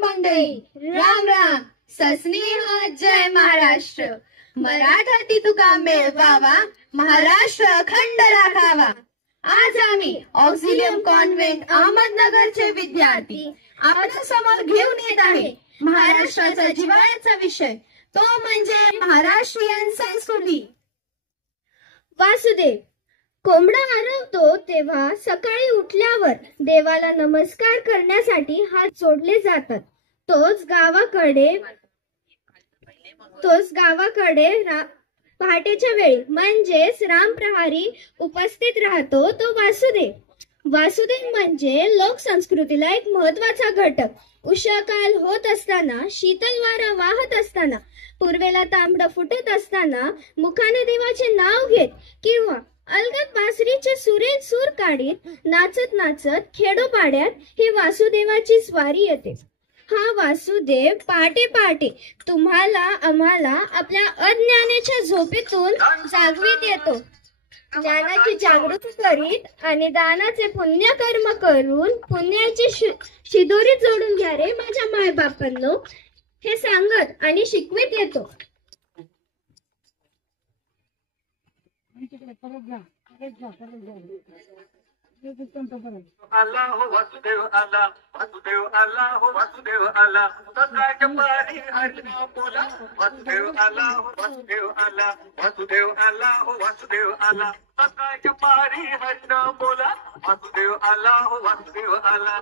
मंडळी, राम राम. सस्नेह जय महाराष्ट्र. मराठाती तुका मेळवावा, महाराष्ट्र अखंड राखावा. आज आम्ही ऑक्झिलियम कॉन्व्हेंट अहमदनगरचे विद्यार्थी आपल्या समोर घेऊन येत आहे महाराष्ट्राचा जिव्हाळ्याचा विषय, तो म्हणजे महाराष्ट्रीयन संस्कृती. वासुदेव. कोंबडा आरवतो तेव्हा सकाळी उठल्यावर देवाला नमस्कार करण्यासाठी हात जोडले जातात. तोच गावाकडे पहाटेच्या वेळी म्हणजेच रामप्रहारी उपस्थित राहतो तो वासुदेव. वासुदेव म्हणजे लोकसंस्कृतीला एक महत्वाचा घटक. उषाकाल होत असताना, शीतल वारा वाहत असताना, पूर्वेला तांबडं फुटत असताना मुखाने देवाचे नाव घेत किंवा अलगद बासरीचे सुरेल सूर काढीत नाचत नाचत खेडोपाड्यात ही वासुदेवाची स्वारी येते. हा वासुदेव पहाटे पहाटे तुम्हाला आम्हाला आपल्या अज्ञानाच्या झोपेतून जागवीत येतो. ज्ञानाची जागृती करीत आणि दानाचे पुण्यकर्म करून पुण्याची शिदोरी जोडून घ्या रे माझ्या मायबापांनो, हे सांगत आणि शिकवीत येतो. आला हो वासुदेव आला, वासुदेव आला हो वासुदेव आला, सकाळच्या पारी हरिनाम बोला. वासुदेव आला हो वासुदेव आला, वासुदेव आला हो वासुदेव आला, सकाळच्या पारी हरिनाम बोला. वासुदेव आला हो वासुदेव आला.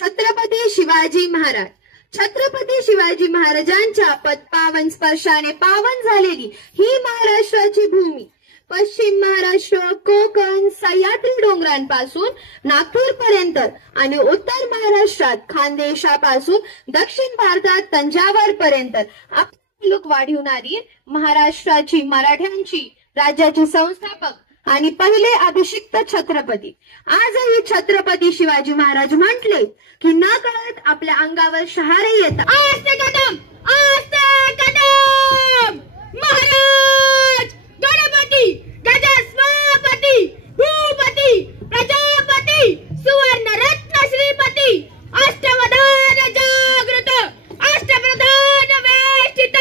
छत्रपती शिवाजी महाराज. छत्रपती शिवाजी महाराजांच्या पदपावन स्पर्शाने पावन झालेली ही महाराष्ट्राची भूमी. पश्चिम महाराष्ट्र, कोकण, सह्याद्री डोंगरांपासून नागपूर पर्यंत आणि उत्तर महाराष्ट्रात खानदेशापासून दक्षिण भारतात तंजावर पर्यंत आपले लोक वाढवणारी महाराष्ट्राची मराठ्यांची राज्याचे संस्थापक आणि पहिले अभिषिक्त छत्रपती. आजही छत्रपती शिवाजी महाराज म्हटले की न कळत आपल्या अंगावर शहारे येतात. आस्ते कदम, आस्ते कदम. महाराज गणपती, गजस्वापती, भूपती, प्रजापती, सुवर्ण रत्न श्रीपती, अष्टवधान जागृत, अष्टप्रधान वेष्टित,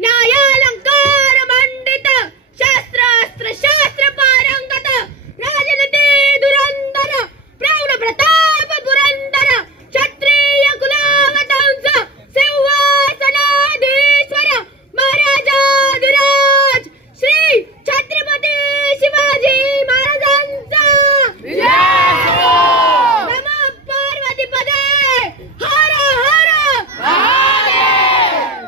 न्यायालंकार मंडित, शास्त्रास्त्र शास्त्र पारंगत, राजनीती धुरंधर, प्रौढ प्रताप पुरंदर, क्षत्रिय कुलावतंस, सिंहासनाधीश्वर, महाराजाधिराज श्री छत्रपती शिवाजी महाराजांचा नमः पार्वतीपदे हर हर महादेव.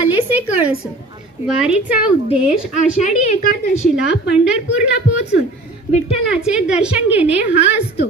आलेसे कळस. वारीचा उद्देश आषाढी एकादशीला पंढरपूरला पोहोचून विठ्ठलाचे दर्शन घेणे हा असतो.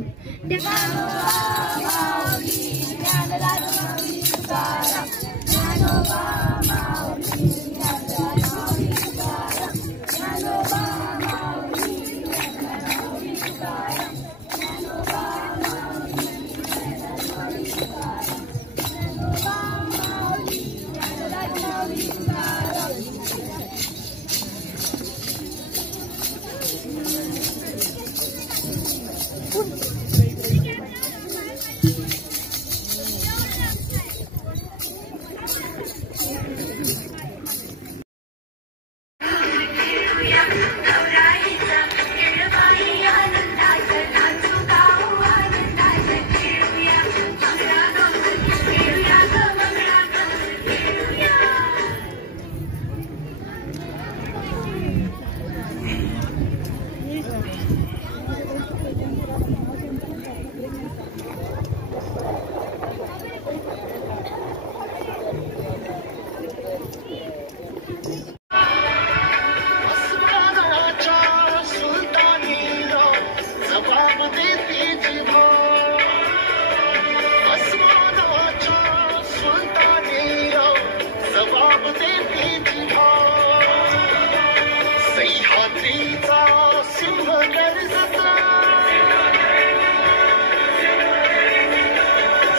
सह्याद्रीचा सिंह गर्जता,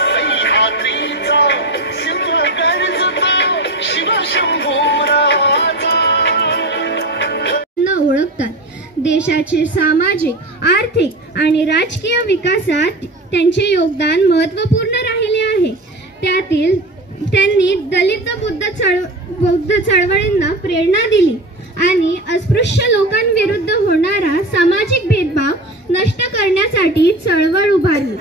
सह्याद्रीचा सिंह गर्जता, शिवशंभोराजा. ओळखतात. देशाचे सामाजिक, आर्थिक आणि राजकीय विकासात त्यांचे योगदान महत्त्वपूर्ण राहिले आहे. त्यातील त्यांनी दलित बौद्ध चळवळींना प्रेरणा दिली आणि अस्पृश्य लोकांविरुद्ध होणारा सामाजिक भेदभाव नष्ट करण्यासाठी चळवळ उभारली.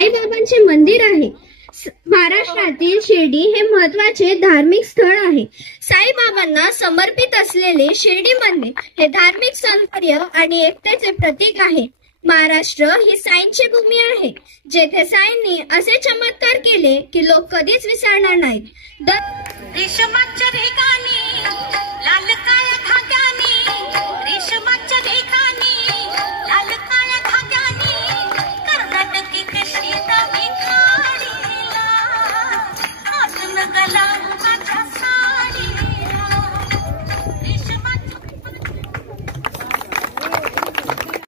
साईबाबांचे मंदिर आहे. महाराष्ट्रातील शिर्डी हे महत्त्वाचे धार्मिक स्थळ आहे. साईबाबांना समर्पित असलेले शिर्डी मंदिर हे धार्मिक सौंदर्य आणि एकतेचे प्रतीक आहे. महाराष्ट्र ही साईंची भूमी आहे, जेथे साईंनी असे चमत्कार केले की लोक कधीच विसरणार नाहीत. रेशमाच्या रेखानी लाल काळ्या धाग्यानी, रेशमाच्या रेखानी लाल काळ्या धाग्यानी, कर्नाटकी कशी नवी काढीला, आतून गला माझ्या साडीला.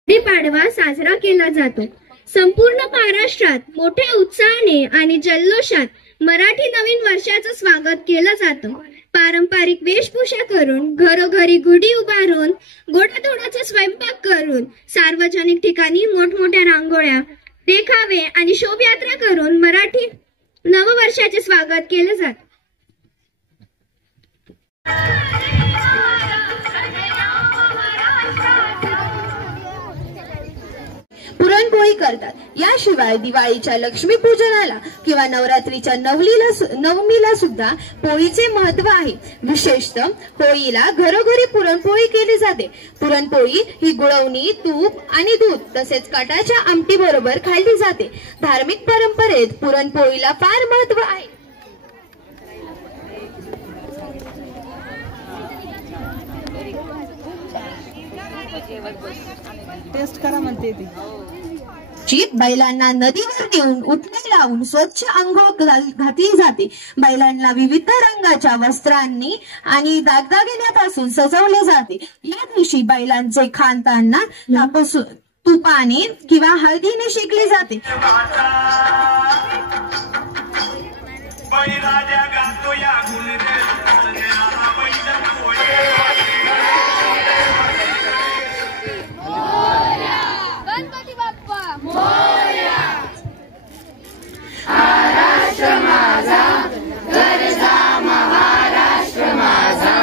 गुढीपाडवा साजरा केला जातो. संपूर्ण महाराष्ट्रात मोठ्या उत्साहाने आणि जल्लोषात मराठी नवीन वर्षाचं स्वागत केलं जातं. पारंपरिक वेशभूषा करून, घरोघरी गुढी उभारून, गोडाधोडाचा स्वयंपाक करून, सार्वजनिक ठिकाणी मोठमोठ्या रांगोळ्या, देखावे आणि शोभायात्रा करून मराठी नववर्षाचे स्वागत केले जाते. पुरणपोळी करतात. याशिवाय दिवाळीच्या लक्ष्मीपूजनाला किंवा नवरात्रीच्या नवमीला सुद्धा पोळीचे महत्व आहे. विशेषतः होळीला घरोघरी पुरणपोळी केली जाते. पुरणपोळी ही गुळवणी, तूप आणि दूध तसेच कटाच्या आमटी बरोबर खाल्ली जाते. धार्मिक परंपरेत पुरणपोळीला फार महत्व आहे. टेस्ट करा म्हणते ती. बैलांना नदीवर नेऊन उटणे लावून स्वच्छ अंघोळ घातली जाते. बैलांना विविध रंगाच्या वस्त्रांनी आणि दागदागिन्यापासून सजवले जाते. या दिवशी बैलांचे खानताना तुपाने किंवा हळदीने शेकले जाते. महाराष्ट्र माझा, गरजा महाराष्ट्र माझा.